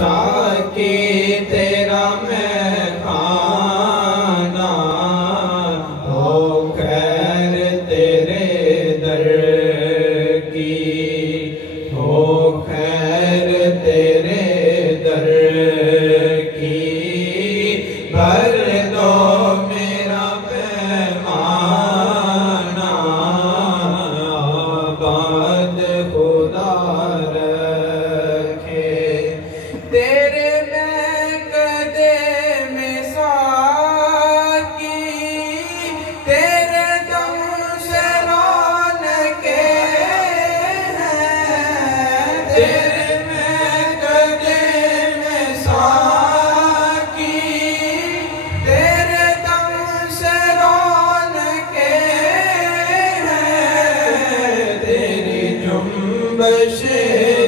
साकी तेरा मैं खाना हो खैर तेरे दर की, हो खैर तेरे दर की। भर दो मेरा पैमाना आबाद खुदा रखे। तेरे मैं कदे में साकी, तेरे दम से रौनके हैं। तेरे मैं कदे में साकी, तेरे दम से रौनके हैं। तेरी जुम्बश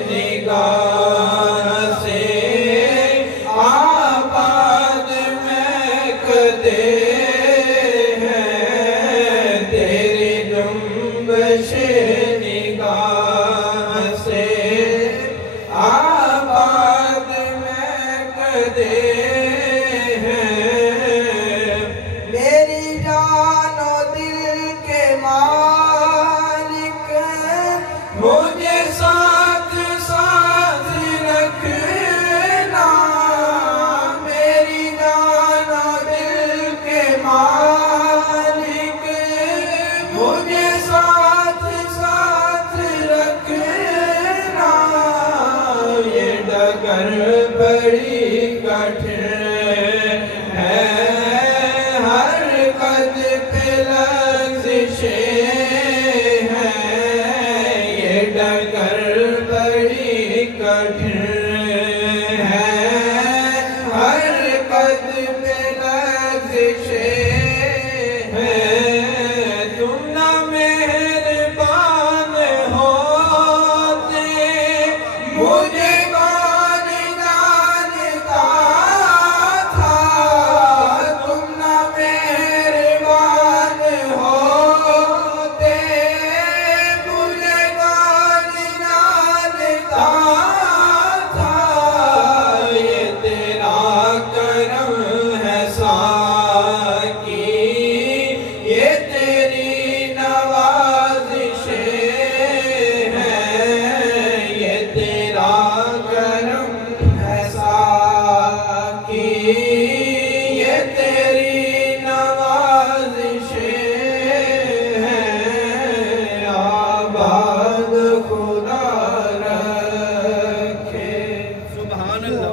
निगाह से आबाद में कदे हैं। तेरी जुम्बश निगाह से आबाद में कदे हैं। मेरी जानो दिल के मालिक मुझे साथ साथ रखना। मेरी जानो दिल के मालिक मुझे साथ साथ रखना। ये डगर बड़ी कठिन है, हर कद पे लग़ज़िशें हैं। ये डगर बड़ी कठिन है, हर कद पे लग़ज़िशें हैं। तुम ना मेहरबान होते मुझे कौन जानता था। तुम ना मेहरबान होते मुझे कौन जानता था। ये तेरा करम है साकी, ये तेरी नवाज़िशें हैं। ये तेरा करम है साकी, ये तेरी नवाज़िशें हैं। आबाद खुदा रखे। सुभान अल्लाह।